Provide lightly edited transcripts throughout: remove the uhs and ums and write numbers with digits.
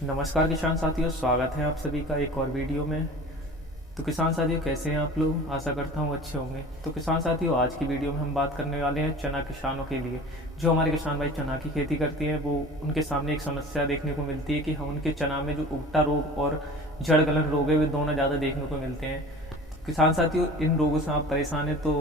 नमस्कार किसान साथियों, स्वागत है आप सभी का एक और वीडियो में। तो किसान साथियों, कैसे हैं आप लोग? आशा करता हूँ अच्छे होंगे। तो किसान साथियों, आज की वीडियो में हम बात करने वाले हैं चना किसानों के लिए। जो हमारे किसान भाई चना की खेती करते हैं, वो उनके सामने एक समस्या देखने को मिलती है कि हम उनके चना में जो उगटा रोग और जड़ गलन रोग है, वे दोनों ज़्यादा देखने को मिलते हैं। किसान साथियों, इन रोगों से आप परेशान हैं तो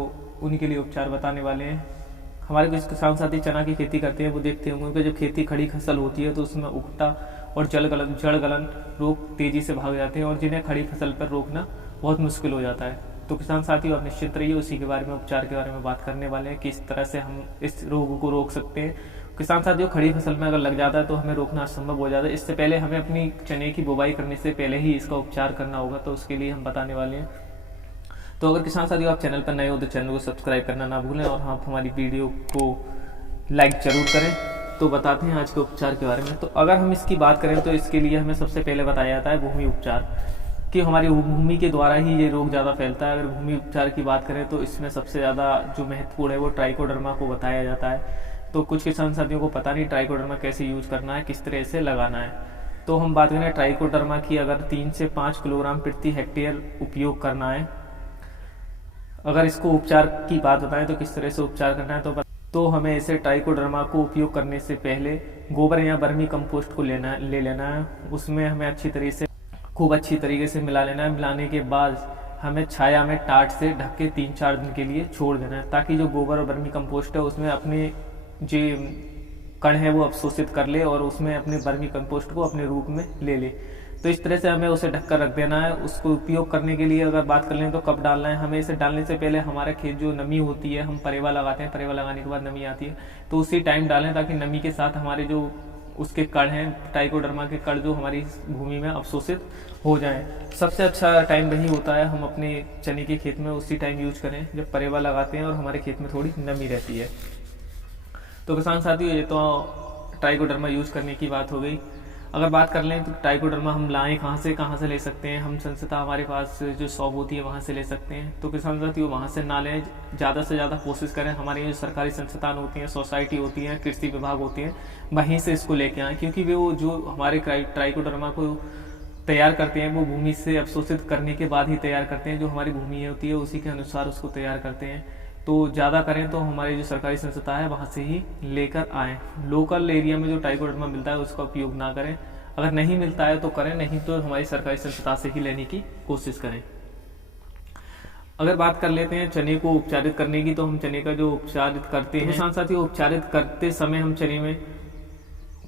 उनके लिए उपचार बताने वाले हैं। हमारे कुछ किसान साथी चना की खेती करते हैं, वो देखते होंगे उनकी जब खेती खड़ी फसल होती है तो उसमें उगटा और जड़ गलन रोग तेजी से भाग जाते हैं और जिन्हें खड़ी फसल पर रोकना बहुत मुश्किल हो जाता है। तो किसान साथियों, आप निश्चित रहिए, उसी के बारे में, उपचार के बारे में बात करने वाले हैं कि इस तरह से हम इस रोग को रोक सकते हैं। किसान साथियों, खड़ी फसल में अगर लग जाता है तो हमें रोकना असंभव हो जाता है। इससे पहले हमें अपनी चने की बुवाई करने से पहले ही इसका उपचार करना होगा, तो उसके लिए हम बताने वाले हैं। तो अगर किसान साथियों आप चैनल पर नए हो तो चैनल को सब्सक्राइब करना ना भूलें और आप हमारी वीडियो को लाइक जरूर करें। तो बताते हैं आज के उपचार के बारे में। तो अगर हम इसकी बात करें तो इसके लिए हमें सबसे पहले बताया जाता है भूमि उपचार, कि हमारी भूमि के द्वारा ही ये रोग ज़्यादा फैलता है। अगर भूमि उपचार की बात करें तो इसमें सबसे ज़्यादा जो महत्वपूर्ण है वो ट्राइकोडर्मा को बताया जाता है। तो कुछ किसान साथियों को पता नहीं ट्राइकोडर्मा कैसे यूज करना है, किस तरह से लगाना है। तो हम बात करें ट्राइकोडर्मा की, अगर 3 से 5 किलोग्राम प्रति हेक्टेयर उपयोग करना है। अगर इसको उपचार की बात बताएं तो किस तरह से उपचार करना है, तो हमें इसे ट्राइकोडर्मा को उपयोग करने से पहले गोबर या वर्मी कंपोस्ट को ले लेना है। उसमें हमें खूब अच्छी तरीके से मिला लेना है। मिलाने के बाद हमें छाया में टाट से ढक के 3-4 दिन के लिए छोड़ देना है, ताकि जो गोबर और वर्मी कंपोस्ट है उसमें अपने जो कण है वो अवशोषित कर ले और उसमें अपने वर्मी कंपोस्ट को अपने रूप में ले ले। तो इस तरह से हमें उसे ढककर रख देना है। उसको उपयोग करने के लिए अगर बात कर लें तो कब डालना है, हमें इसे डालने से पहले हमारा खेत जो नमी होती है, हम परेवा लगाते हैं, परेवा लगाने के बाद नमी आती है, तो उसी टाइम डालें, ताकि नमी के साथ हमारे जो उसके कण हैं, ट्राइकोडर्मा के कण जो हमारी भूमि में अवशोषित हो जाएं। सबसे अच्छा टाइम वही होता है, हम अपने चने के खेत में उसी टाइम यूज करें जब परेवा लगाते हैं और हमारे खेत में थोड़ी नमी रहती है। तो किसान साथियों, ये तो ट्राइकोडर्मा यूज करने की बात हो गई। अगर बात कर लें तो ट्राइकोडर्मा हम लाएं कहाँ से ले सकते हैं? हम संस्था हमारे पास जो शॉप होती है वहाँ से ले सकते हैं। तो किसान साथियों, वहाँ से ना लें, ज़्यादा से ज़्यादा कोशिश करें हमारी जो सरकारी संस्थान होती हैं, सोसाइटी होती हैं, कृषि विभाग होती हैं, वहीं से इसको लेके आएँ। क्योंकि वो जो हमारे ट्राइकोडर्मा को तैयार करते हैं वो भूमि से अवशोषित करने के बाद ही तैयार करते हैं। जो हमारी भूमि होती है उसी के अनुसार उसको तैयार करते हैं। तो ज़्यादा करें तो हमारी जो सरकारी संस्था है वहाँ से ही लेकर आएँ। लोकल एरिया में जो ट्राइकोडर्मा मिलता है उसका उपयोग ना करें। अगर नहीं मिलता है तो करें, नहीं तो हमारी सरकारी संस्था से ही लेने की कोशिश करें। अगर बात कर लेते हैं चने को उपचारित करने की, तो हम चने का जो उपचारित करते हैं, किसान साथियों, उपचारित करते समय हम चने में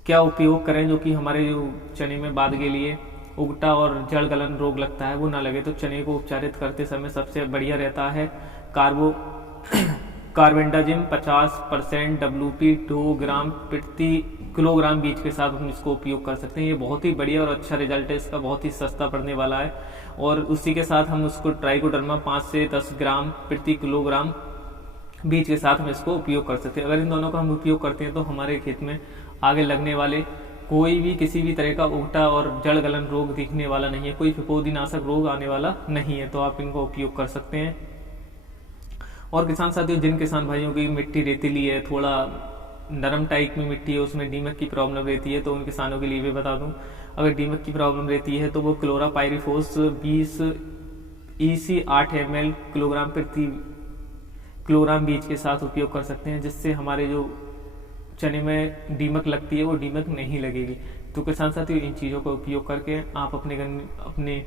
क्या उपयोग करें जो कि हमारे जो चने में बाद के लिए उगटा और जड़ गलन रोग लगता है वो ना लगे। तो चने को उपचारित करते समय सबसे बढ़िया रहता है कार्बेंडाजिम 50% WP 2 ग्राम प्रति किलोग्राम बीज के साथ हम इसको उपयोग कर सकते हैं। ये बहुत ही बढ़िया और अच्छा रिजल्ट है इसका, बहुत ही सस्ता पड़ने वाला है। और उसी के साथ हम उसको ट्राइकोडर्मा 5 से 10 ग्राम प्रति किलोग्राम बीज के साथ हम इसको उपयोग कर सकते हैं। अगर इन दोनों का हम उपयोग करते हैं तो हमारे खेत में आगे लगने वाले कोई भी किसी भी तरह का उगटा और जड़ गलन रोग दिखने वाला नहीं है, कोई फफूंदीनाशक रोग आने वाला नहीं है। तो आप इनको उपयोग कर सकते हैं। और किसान साथियों, जिन किसान भाइयों की मिट्टी रेतीली है, थोड़ा नरम टाइप में मिट्टी है, उसमें दीमक की प्रॉब्लम रहती है, तो उन किसानों के लिए भी बता दूं, अगर दीमक की प्रॉब्लम रहती है तो वो क्लोरापाइरिफोस 20 EC 8 ml किलोग्राम प्रति किलोग्राम बीज के साथ उपयोग कर सकते हैं, जिससे हमारे जो चने में दीमक लगती है वो दीमक नहीं लगेगी। तो किसान साथियों, इन चीज़ों का उपयोग करके आप अपने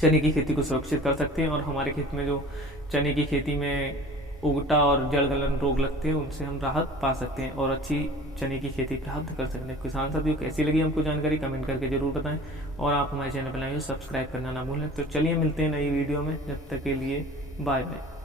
चने की खेती को सुरक्षित कर सकते हैं और हमारे खेत में जो चने की खेती में उगटा और जड़ गलन रोग लगते हैं उनसे हम राहत पा सकते हैं और अच्छी चने की खेती प्राप्त कर सकते हैं। किसान साथियों, कैसी लगी हमको जानकारी कमेंट करके जरूर बताएं और आप हमारे चैनल पर नए हो सब्सक्राइब करना ना भूलें। तो चलिए मिलते हैं नई वीडियो में, जब तक के लिए बाय बाय।